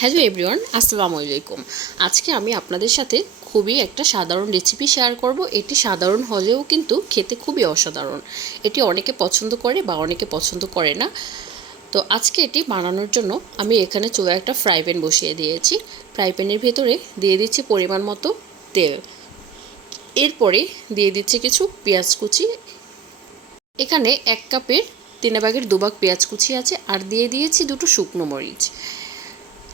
Hello everyone, আসসালামু আলাইকুম। আজকে আমি আপনাদের সাথে খুবই একটা সাধারণ রেসিপি শেয়ার করব। এটি সাধারণ হলেও কিন্তু খেতে খুবই অসাধারণ। এটি অনেকে পছন্দ করে বা অনেকে পছন্দ করে না। তো আজকে এটি বানানোর জন্য আমি এখানে চুলা একটা ফ্রাই প্যান বসিয়ে দিয়েছি। ফ্রাই প্যানের ভেতরে দিয়ে দিচ্ছি পরিমাণ মতো তেল। এরপরে দিয়ে দিচ্ছি কিছু পেঁয়াজ কুচি। এখানে এক কাপের তিন ভাগের দুভাগ পেঁয়াজ কুচি আছে। আর দিয়ে দিয়েছি দুটো শুকনো মরিচ।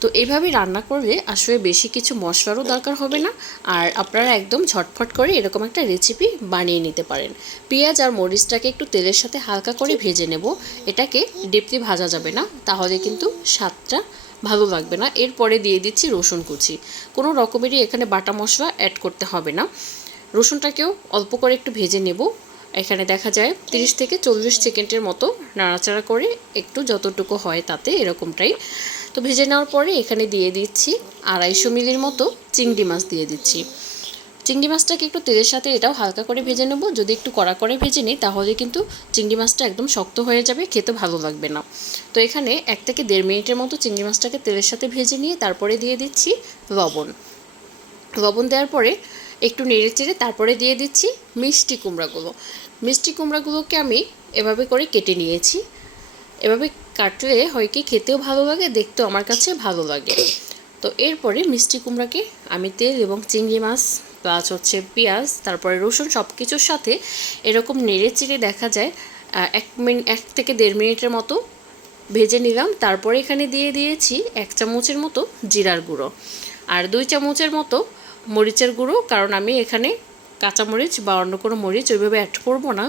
তো এইভাবে রান্না করলে আসলে বেশি কিছু মশলারও দরকার হবে না। আর আপনারা একদম ঝটফট করে এরকম একটা রেসিপি বানিয়ে নিতে পারেন। পেঁয়াজ আর মরিচটাকে একটু তেলের সাথে হালকা করে ভেজে নেব। এটাকে ডিপলি ভাজা যাবে না, তাহলে কিন্তু স্বাদটা ভালো লাগবে না। এরপরে দিয়ে দিচ্ছি রসুন কুচি। কোনো রকমেরই এখানে বাটা মশলা অ্যাড করতে হবে না। রসুনটাকেও অল্প করে একটু ভেজে নেব। এখানে দেখা যায় তিরিশ থেকে চল্লিশ সেকেন্ডের মতো নাড়াচাড়া করে একটু যতটুকু হয় তাতে এরকমটাই তো ভেজে নেওয়ার পরে এখানে দিয়ে দিচ্ছি আড়াইশো মিলির মতো চিংড়ি মাছ দিয়ে দিচ্ছি। চিংড়ি মাছটাকে একটু তেলের সাথে এটাও হালকা করে ভেজে নেব। যদি একটু কড়া করে ভেজে নিই, তাহলে কিন্তু চিংড়ি মাছটা একদম শক্ত হয়ে যাবে, খেতে ভালো লাগবে না। তো এখানে এক থেকে দেড় মিনিটের মতো চিংড়ি মাছটাকে তেলের সাথে ভেজে নিয়ে তারপরে দিয়ে দিচ্ছি লবণ। লবণ দেওয়ার পরে একটু নেড়ে চেড়ে তারপরে দিয়ে দিচ্ছি মিষ্টি কুমড়াগুলো। মিষ্টি কুমড়াগুলোকে আমি এভাবে করে কেটে নিয়েছি। এভাবে কাটলে হয় কি খেতেও ভালো লাগে, দেখতেও আমার কাছে ভালো লাগে। তো এরপরে মিষ্টি কুমড়াকে আমি তেল এবং চিংড়ি মাছ, প্লাস হচ্ছে পেঁয়াজ, তারপরে রসুন সব কিছুর সাথে এরকম নেড়ে চেড়ে দেখা যায়। এক মিনিট এক থেকে দেড় মিনিটের মতো ভেজে নিলাম। তারপরে এখানে দিয়ে দিয়েছি এক চামচের মতো জিরার গুঁড়ো আর দুই চামচের মতো মরিচের গুঁড়ো, কারণ আমি এখানে কাঁচামরিচ বা অন্য কোনো মরিচ ওইভাবে অ্যাড করব না।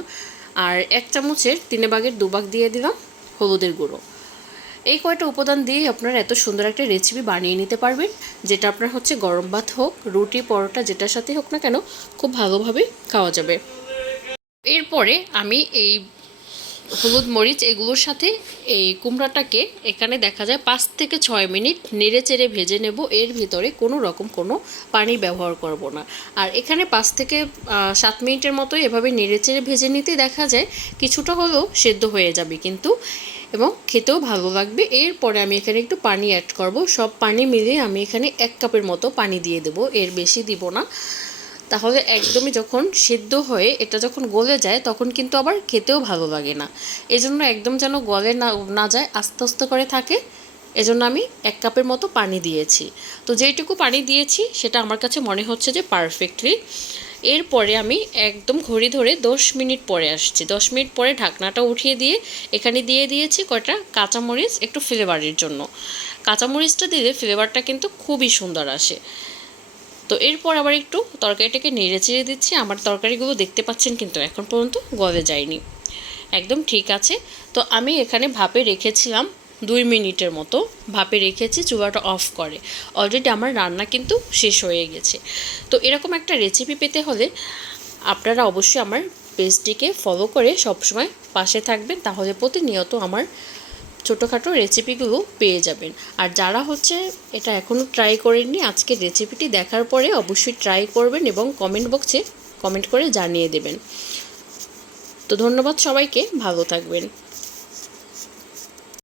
আর এক চামচের তিনে ভাগের দুভাগ দিয়ে দিলাম। হলুদের গুঁড়ো। এই কয়টা উপাদান দিয়ে আপনারা এত সুন্দর একটা রেসিপি বানিয়ে নিতে পারবেন, যেটা আপনার হচ্ছে গরম ভাত হোক, রুটি, পরোটা, যেটার সাথে হোক না কেন, খুব ভালোভাবে খাওয়া যাবে। এরপরে আমি এই হলুদ মরিচ এগুলোর সাথে এই কুমড়াটাকে এখানে দেখা যায় পাঁচ থেকে ছয় মিনিট নেড়ে চেড়ে ভেজে নেব। এর ভিতরে কোনো রকম কোনো পানি ব্যবহার করব না। আর এখানে পাঁচ থেকে সাত মিনিটের মতো এভাবে নেড়ে চেড়ে ভেজে নিতে দেখা যায় কিছুটা হলেও সেদ্ধ হয়ে যাবে কিন্তু, এবং খেতেও ভালো লাগবে। এরপরে আমি এখানে একটু পানি অ্যাড করব। সব পানি মিলিয়ে আমি এখানে এক কাপের মতো পানি দিয়ে দেবো। এর বেশি দিব না। তাহলে একদমই যখন সেদ্ধ হয়ে এটা যখন গলে যায়, তখন কিন্তু আবার খেতেও ভালো লাগে না। এজন্য একদম যেন গলে না না যায়, আস্তে আস্তে করে থাকে, এজন্য আমি এক কাপের মতো পানি দিয়েছি। তো যেইটুকু পানি দিয়েছি, সেটা আমার কাছে মনে হচ্ছে যে পারফেক্টলি। এরপরে আমি একদম ঘড়ি ধরে দশ মিনিট পরে আসছি। দশ মিনিট পরে ঢাকনাটা উঠিয়ে দিয়ে এখানে দিয়ে দিয়েছি কয়টা? কাঁচামরিচ, একটু ফ্লেভারের জন্য। কাঁচামরিচটা দিলে ফ্লেভারটা কিন্তু খুবই সুন্দর আসে। তো এরপর আবার একটু তরকারিটাকে নেড়ে চেড়ে দিচ্ছি। আমার তরকারিগুলো দেখতে পাচ্ছেন কিন্তু এখন পর্যন্ত গলে যায়নি। একদম ঠিক আছে। তো আমি এখানে ভাপে রেখেছিলাম দুই মিনিটের মতো। ভাপে রেখেছি, চুলাটা অফ করে। অলরেডি আমার রান্না কিন্তু শেষ হয়ে গেছে। তো এরকম একটা রেসিপি পেতে হলে আপনারা অবশ্যই আমার পেজটিকে ফলো করে সবসময় পাশে থাকবেন। তাহলে প্রতিনিয়ত আমার ছোটোখাটো রেসিপিগুলো পেয়ে যাবেন। আর যারা হচ্ছে এটা এখনও ট্রাই করেননি, আজকে রেসিপিটি দেখার পরে অবশ্যই ট্রাই করবেন এবং কমেন্ট বক্সে কমেন্ট করে জানিয়ে দেবেন। তো ধন্যবাদ সবাইকে, ভালো থাকবেন।